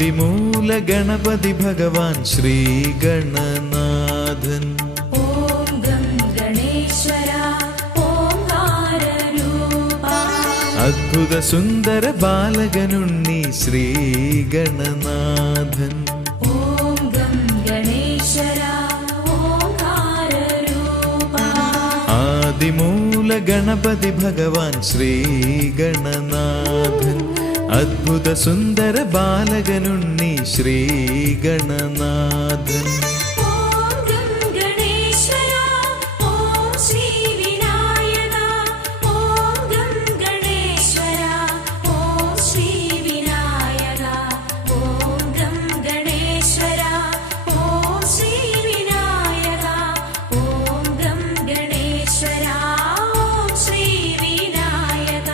ആദിമൂല ഗണപതി ഭഗവാൻ ശ്രീ ഗണനാഥൻ. ഓം ഗം ഗണേശ്വര ഓംകാരരൂപ. അദ്ഭുത സുന്ദര ബാലകനുണ്ണി ശ്രീ ഗണനാഥൻ. ഓം ഗം ഗണേശ്വര ഓംകാരരൂപ. ആദിമൂല ഗണപതി ഭഗവാൻ ശ്രീ ഗണനാഥൻ. അദ്ഭുത സുന്ദര ബാലകനുണ്ണി ശ്രീ ഗണനാഥൻ. ഓം ഗം ഗണേശ്വര ഓം ശ്രീ വിനായക. ഓം ഗം ഗണേശ്വര ഓം ശ്രീ വിനായക. ഓം ഗം ഗണേശ്വര ഓം ശ്രീ വിനായക. ഓം ഗം ഗണേശ്വര ഓം ശ്രീ വിനായക.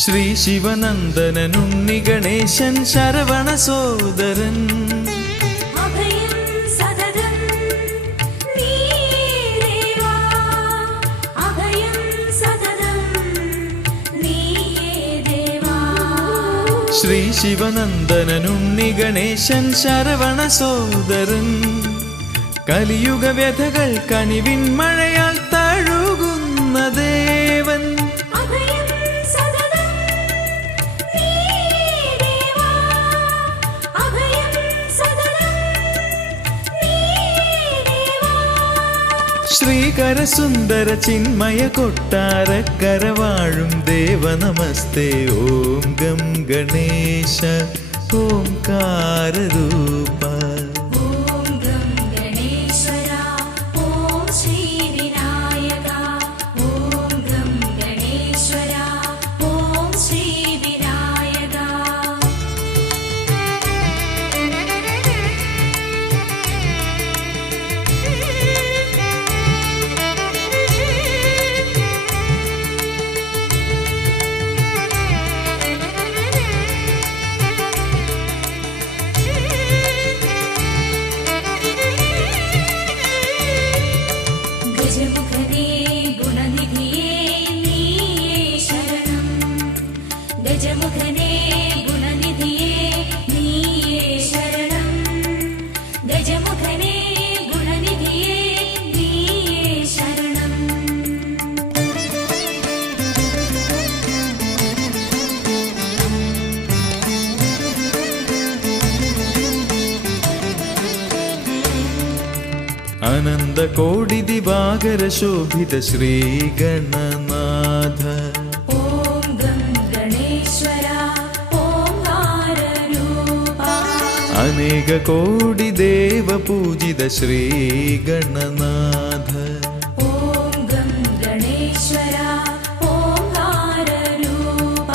ശ്രീ ശിവനന്ദനനുണ്ണി ഗണേശൻ ശരവണ സോദരൻ. അഭയം സതതം നീയേ ദേവാ. അഭയം സതതം നീയേ ദേവാ. ശ്രീ ശിവനന്ദനനുണ്ണി ഗണേശൻ ശരവണ സോദരൻ. കലിയുഗ വ്യഥകൾ കനിവിൻ മഴയാൽ തഴുകുന്ന ദേവൻ. അഭയം സതതം നീയേ ദേവാ. അഭയം സതതം നീയേ ദേവാ. ശ്രീകര സുന്ദര ചിന്മയ കൊട്ടാരക്കര വാഴും ദേവ നമസ്തേ. ഓം ഗം ഗണേശ ഓംകാരരൂപ. ഓം ഗം ഗണേശ്വര ഓം ശ്രീ വിനായക. ഓം ഗം ഗണേശ്വര ഓം ശ്രീ വിനായക. ഗജമുഖനേ ഗുണനിധിയേ നീയേ ശരണം. ഗജമുഖനേ ഗുണനിധിയേ നീയേ ശരണം. ഗജമുഖനേ ഗുണനിധിയേ നീയേ ശരണം. അനന്ത കോടി ദിവാകര ശോഭിത ശ്രീ ഗണനാഥ. ഓം ഗം ഗണേശ്വര ഓംകാരരൂപ. അനേക കോടി ദേവ പൂജിത ശ്രീ ഗണനാഥ. ഓം ഗം ഗണേശ്വര ഓംകാരരൂപ.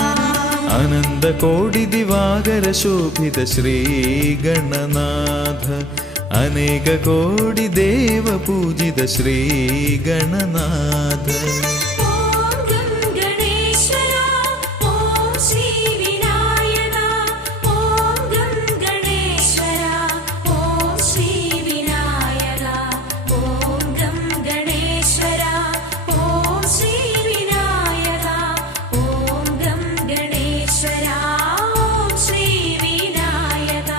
അനന്ത കോടി ദിവാകര ശോഭിത ശ്രീ ഗണനാഥ. അനേക കോടി ദേവ പൂജിത ശ്രീ ഗണനാഥ. ഓം ഗം ഗണേശ്വര ഓം ശ്രീ വിനായക. ഓം ഗം ഗണേശ്വര ഓം ശ്രീ വിനായക. ഓം ഗം ഗണേശ്വര ഓം ശ്രീ വിനായക. ഓം ഗം ഗണേശ്വര ഓം ശ്രീ വിനായക.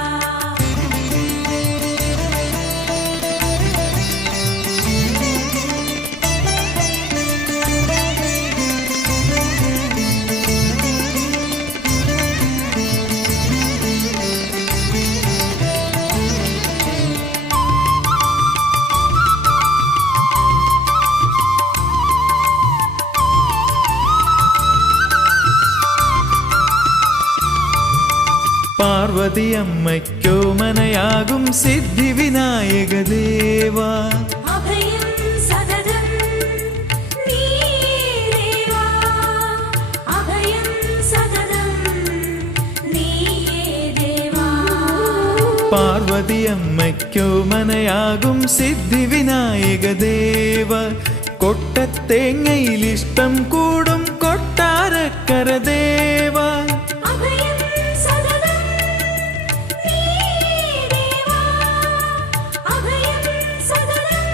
പാർവതി അമ്മയ്ക്കോ മനയാകും സിദ്ധി വിനായക ദേവാ. അഭയം സതതം നീയേ ദേവാ. അഭയം സതതം നീയേ ദേവാ. പാർവതി അമ്മയ്ക്കോ മനയാകും സിദ്ധി വിനായക ദേവ. കൊട്ടത്തേങ്ങയിലിഷ്ടം കൂടും കൊട്ടാരക്കര ദേവാ. അഭയം സതതം നീ ദേവാ. അഭയം സതതം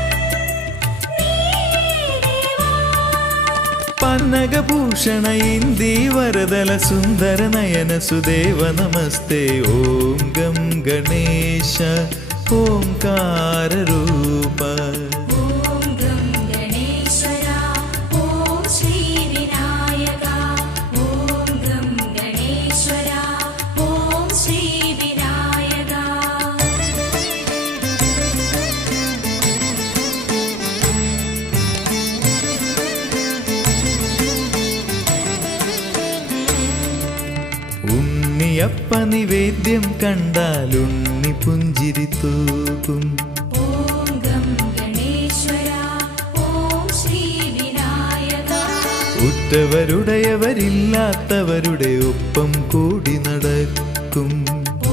നീ ദേവാ. പന്നഗഭൂഷണ ഇന്ദീവരദല സുന്ദര നയന സുദേവ നമസ്തേ. ഓം ഗം ഗണേശ ഓംകാര രൂപ. ഓം ഗം ഗണേശ്വര ഓം ശ്രീ വിനായക. ഓം ഗം ഗണേശ്വര ഓം ശ്രീ വിനായക. ഉണ്ണിയപ്പ നിവേദ്യം കണ്ടാൽ ഉണ്ണി പുഞ്ചിരി തൂകും. ഓം ഗം ഗണേശ്വര ഓം ശ്രീ വിനായക. ഉറ്റവരുടയവരില്ലാത്തവരുടെ ഒപ്പം കൂടി നടക്കും.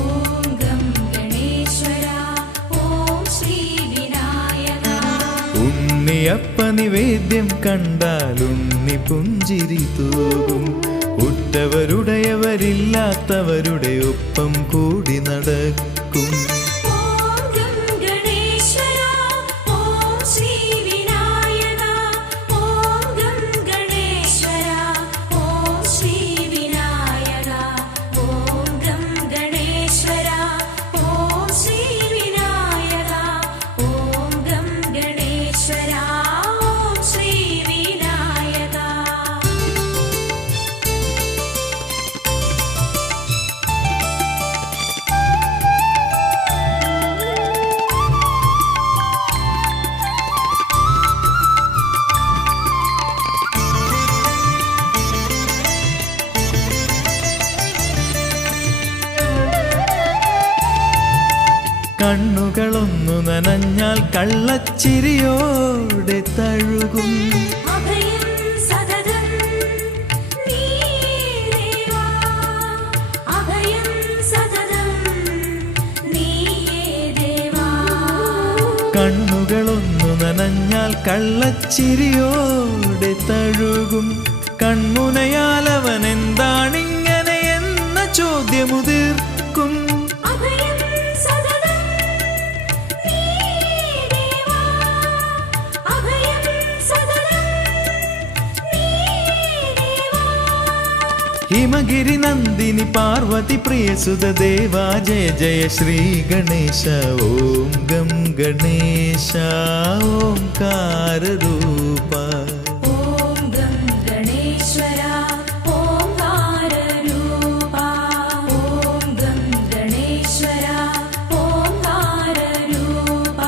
ഓം ഗം ഗണേശ്വര ഓം ശ്രീ വിനായക. ഉണ്ണിയപ്പ നിവേദ്യം കണ്ടാൽ ഉണ്ണി പുഞ്ചിരി തൂകും. ഉറ്റവരുടയവരില്ലാത്തവരുടെ ഒപ്പം കൂടി നടക്കും. ഓം ഗം ഗണേശ്വര ഓം ശ്രീ വിനായക. ഓം ഗം ഗണേശ്വര ഓം ശ്രീ വിനായക. ഓം ഗം ഗണേശ്വര ഓം ശ്രീ വിനായക. ഓം ഗം ഗണേശ്വര ഓം ശ്രീ വിനായക. കണ്ണുകളൊന്നു നനഞ്ഞാൽ കള്ളച്ചിരിയോടെ തഴുകും. അഭയം സതതം നീ ദേവാ. അഭയം സതതം നീ ദേവാ. കണ്ണുകളൊന്നു നനഞ്ഞാൽ കള്ളച്ചിരിയോടെ തഴുകും. കൺമുനയാൽ അവൻ എന്താണിങ്ങനെ എന്ന ചോദ്യമുതിർക്കും. അഭയം സതതം നീ ദേവാ. അഭയം സതതം നീ ദേവാ. ഹിമഗിരി നന്ദിനി പാർവതി പ്രിയസുത ദേവാ ജയ ജയ ശ്രീ ഗണേശ. ഓം ഗം ഗണേശ ഓംകാര രൂപ. ഓം ഗം ഗണേശ്വര ഓംകാര രൂപ. ഓം ഗം ഗണേശ്വര ഓംകാര രൂപ.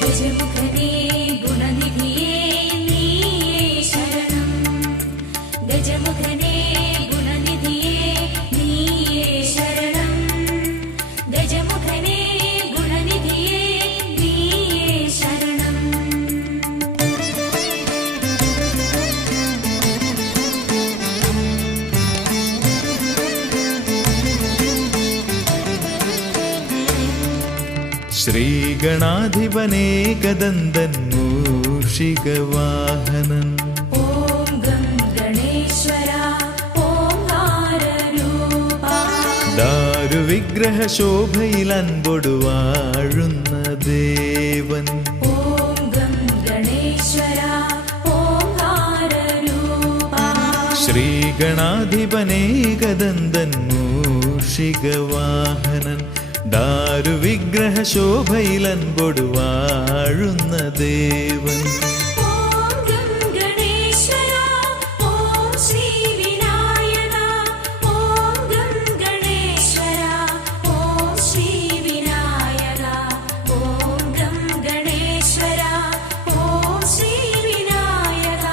ഗജമുഖനേ ഗുണനിധിയേ നീയേ ശരണം. ഗജമുഖനേ ഗുണനിധിയേ നീയേ ശരണം. ഗജമുഖനേ ഗുണനിധിയേ നീയേ ശരണം. ശ്രീഗണാധിപനേകദന്തൻ മൂഷികവാഹനൻ. ഓം ഗം ഗണേശ്വര ഓംകാര രൂപ. ദാരുവിഗ്രഹ ശോഭയിൽ അൻപൊടു വാഴുന്ന ദേവൻ. ഓം ഗം ഗണേശ്വര ഓംകാര രൂപ. ശ്രീഗണാധിപനേകദന്തൻ മൂഷികവാഹനൻ. ദാരുവിഗ്രഹ ശോഭയിൽ അൻപൊടു വാഴുന്ന ദേവൻ. ഓം ഗം ഗണേശ്വര ഓം ശ്രീ വിനായക. ഓം ഗം ഗണേശ്വര ഓം ശ്രീ വിനായക. ഓം ഗം ഗണേശ്വര ഓം ശ്രീ വിനായക.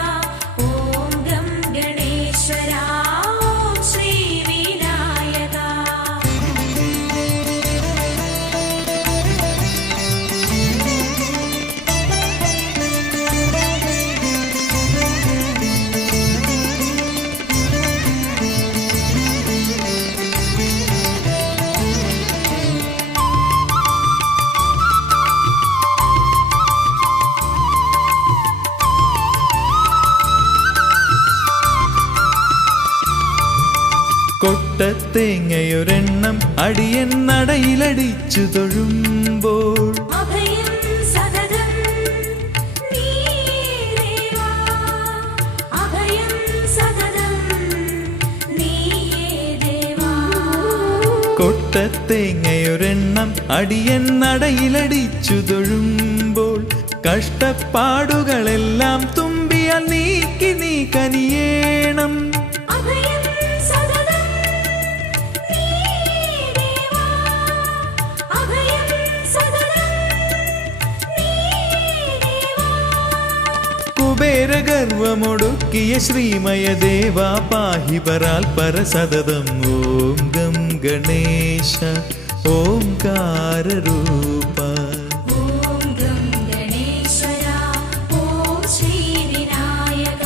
ഓം ഗം ഗണേശ്വര ഓം ശ്രീ വിനായക. കൊട്ടത്തേങ്ങയൊരെണ്ണം അടിയൻ നടയിലടിച്ചു തൊഴുമ്പോൾ അഭയം സതതം നീയേവാ അഭയം സതതം നീയേദേവാ കൊട്ടത്തേങ്ങയൊരെണ്ണം അടിയൻ നടയിലടിച്ചു തൊഴുമ്പോൾ കഷ്ടപ്പാടുകളെല്ലാം തുമ്പിയാൽ നീക്കി നീ കനിയേണം. അഭയം സതതം നീയേവാ അഭയം സതതം നീയേവാ കുബേരഗർവമൊടുക്കിയ ശ്രീമയ ദേവാ പാഹി പരാൽ പരസതതം. ഓം ഗം ഗണേശ ഓംകാരരൂപ. ഓം ഗം ഗണേശ്വര ഓം ശ്രീ വിനായക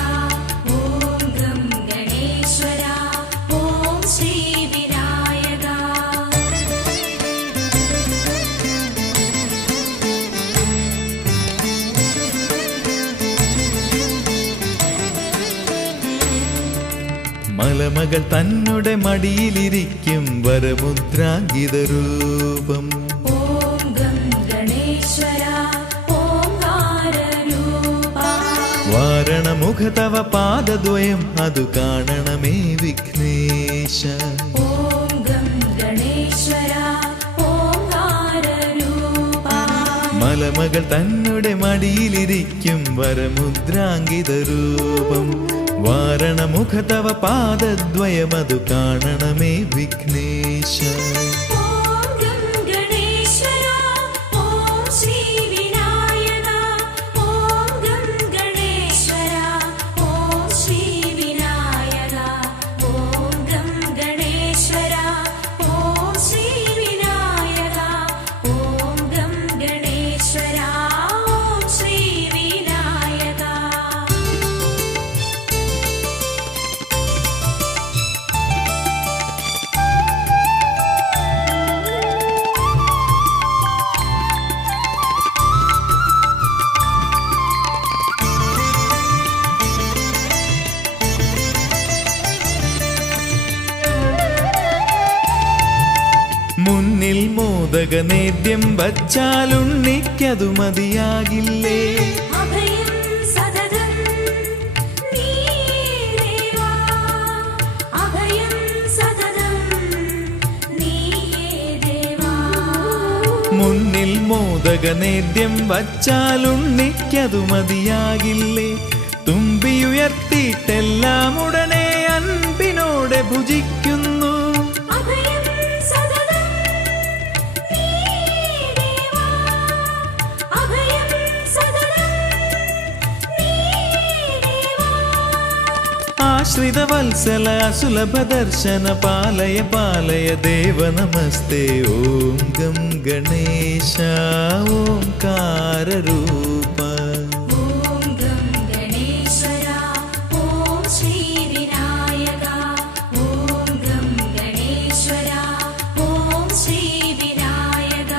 ഓം ഗം ഗണേശ്വര ഓം ശ്രീ വിനായക. മലമകൾ തന്നുടെ മടിയിലിരിക്കും വരമുദ്രാങ്കിത രൂപം. ഓം ഗം ഗണേശ്വര ഓംകാരരൂപ. വാരണമുഖ തവ പാദദ്വയം അതു കാണണമേ വിഘ്നേശ. ഓം ഗം ഗണേശ്വര ഓംകാരരൂപ. മലമകൾ തന്നുടെ മടിയിലിരിക്കും വരമുദ്രാങ്കിത രൂപം. വാരണമുഖ തവ പാദദ്വയമതു കാണണമേ വിഘ്നേശ. ഓം ഗം ഗണേശ്വര ഓം ശ്രീ വിനായക ഓം ഗം ഗണേശ്വര ഓം ശ്രീ വിനായക ഓം ഗം ഗണേശ്വര ഓം ശ്രീ വിനായക ഓം ഗം ഗണേശ്വര ഓം ശ്രീ വിനായക. മുന്നിൽ മോദക നേദ്യം വച്ചാലുണ്ണിക്കതു മതിയാകില്ലേ. അഭയം സതതം നീയേവാ അഭയം സതതം നീയേദേവാ. മുന്നിൽ മോദക നേദ്യം വച്ചാലുണ്ണിക്കതു മതിയാകില്ലേ. തുമ്പിയുയർത്തിയിട്ടെല്ലാം ഉടനെ അൻപിനോടെ ഭുജിക്കുന്നു. അഭയം സതതം നീയേവാ അഭയം സതതം നീയേവാ. ആശ്രിത വത്സല സുലഭ ദർശന പാലയ പാലയ ദേവ നമസ്തേ. ഓം ഗം ഗണേശ ഓംകാരരൂപ. ഓം ഗം ഗണേശ്വര ഓം ശ്രീ വിനായക ഓം ഗം ഗണേശ്വര ഓം ശ്രീ വിനായക.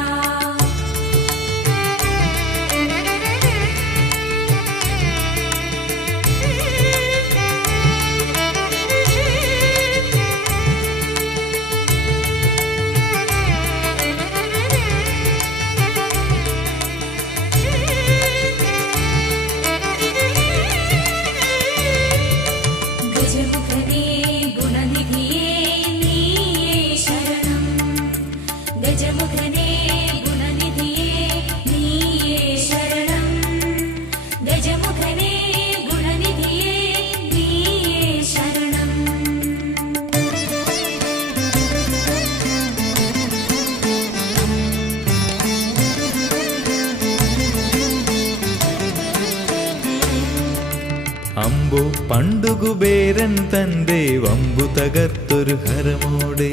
ഗജമുഖനേ ഗുണനിധിയേ നീയേ ശരണം. ഗജമുഖനേ ഗുണനിധിയേ നീയേ ശരണം. ഗജമുഖനേ ഗുണനിധിയേ നീയേ ശരണം. അമ്പോ പണ്ടു കുബേരൻ തന്റെ വമ്പു തകർത്തൊരു ഹരമോടെ.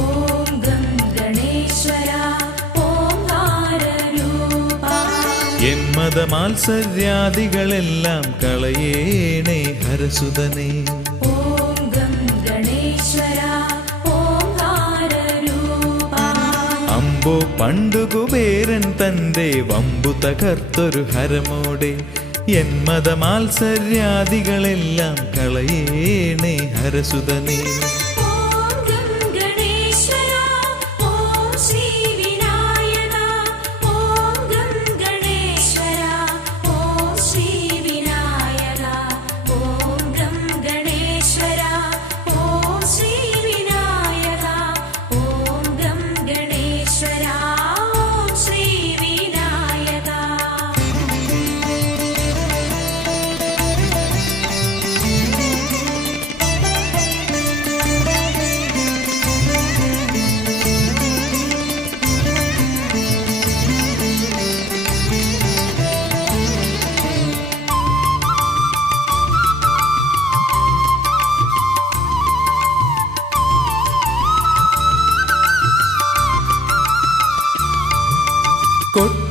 ഓം ഗം ഗണേശ്വര ഓംകാരരൂപ. എന്മതമാത്സര്യാദികളെല്ലാം കളയേണേ ഹരസുതനേ. ഓം ഗം ഗണേശ്വര ഓംകാരരൂപ. അമ്പോ പണ്ടു കുബേരൻ തന്റെ വമ്പു തകർത്തൊരു ഹരമോടെ. എന്മതമാത്സര്യാദികളെല്ലാം കളയേണേ ഹരസുതനേ. ഓം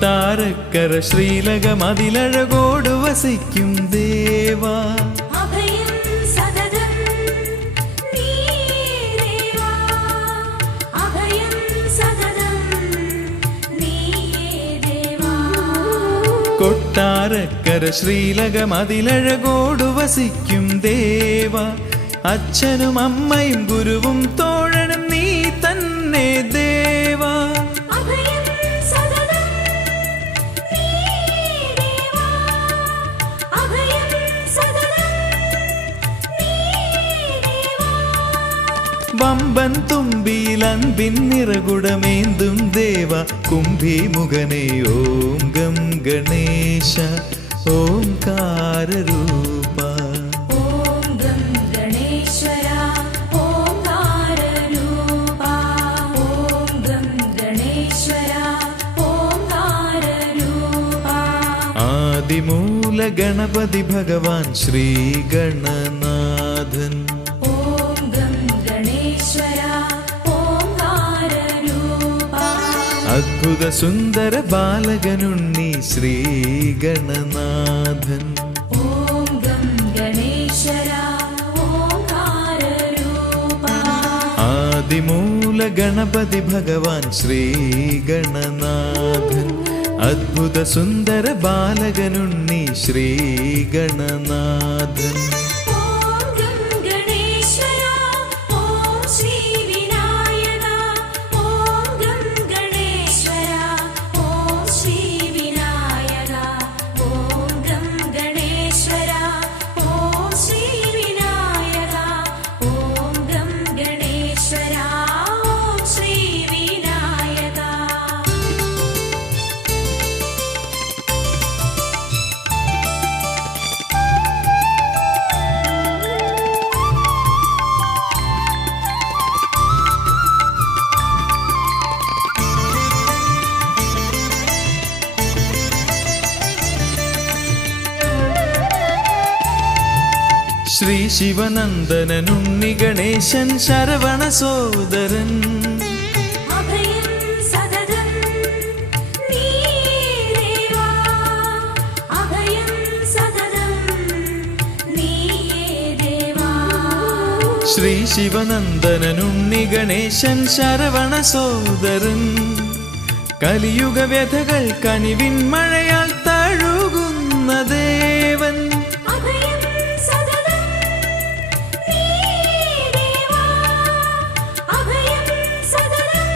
കൊട്ടാരക്കര ശ്രീലകമതിലഴകോട് വസിക്കും ദേവാ അഭയം സതതം നീയേ ദേവാ അഭയം സതതം നീയേ ദേവാ കൊട്ടാരക്കര ശ്രീലകമതിലഴകോട് വസിക്കും ദേവാ അച്ഛനും അമ്മയും ഗുരുവും തോഴനും നീ തന്നെ ദേവാ അഭയം സതതം നീയേ ദേവാ അഭയം സതതം നീയേ ദേവാ വമ്പൻ തുമ്പിയിൽ അൻപിൻ നിറകുടമേന്തും ദേവ കുംഭിമുഖനെ ഓം ഗം ഗണേശ ഓംകാരരൂപ ഓം ഗം ഗണേശ്വര ഓംകാരരൂപ ഓം ഗം ഗണേശ്വര ഓംകാരരൂപ ആദിമൂല ഗണപതി ഭഗവാൻ ശ്രീ ഗണനാഥൻ ഓം ഗം ഗണേശ്വര ഓംകാരരൂപ അദ്ഭുത സുന്ദര ബാലകനുണ്ണി ശ്രീ ഗണനാഥൻ ഓം ഗം ഗണേശ്വര ഓംകാരരൂപ ആദിമൂല ഗണപതി ഭഗവാൻ ശ്രീ ഗണനാഥൻ അദ്ഭുത സുന്ദര ബാലകനുണ്ണി ശ്രീ ഗണനാഥൻ ഓം ഗം ഗണേശ്വര ഓം ശ്രീ വിനായക ഓം ഗം ഗണേശ്വര ഓം ശ്രീ വിനായക ഓം ഗം ഗണേശ്വര ഓം ശ്രീ വിനായക ഓം ഗം ഗണേശ്വര ഓം ശ്രീ വിനായക ശ്രീ ശിവനന്ദനുണ്ണി ഗണേശൻ ശരവണ സോദരൻ അഭയം സതതം നീയേ ദേവാ അഭയം സതതം നീയേ ദേവാ ശ്രീ ശിവനന്ദനുണ്ണി ഗണേശൻ ശരവണ സോദരൻ കലിയുഗ വ്യഥകൾ കനിവിൻ മഴയാൽ തഴുകുന്ന ദേവൻ അഭയം സതതം നീയേ ദേവാ അഭയം സതതം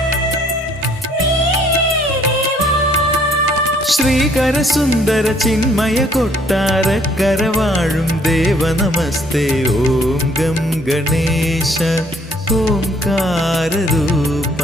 നീയേ ദേവാ ശ്രീകര സുന്ദര ചിന്മയ കൊട്ടാരക്കര വാഴും ദേവ നമസ്തേ ഓം ഗം ഗണേശ ഓംകാരരൂപ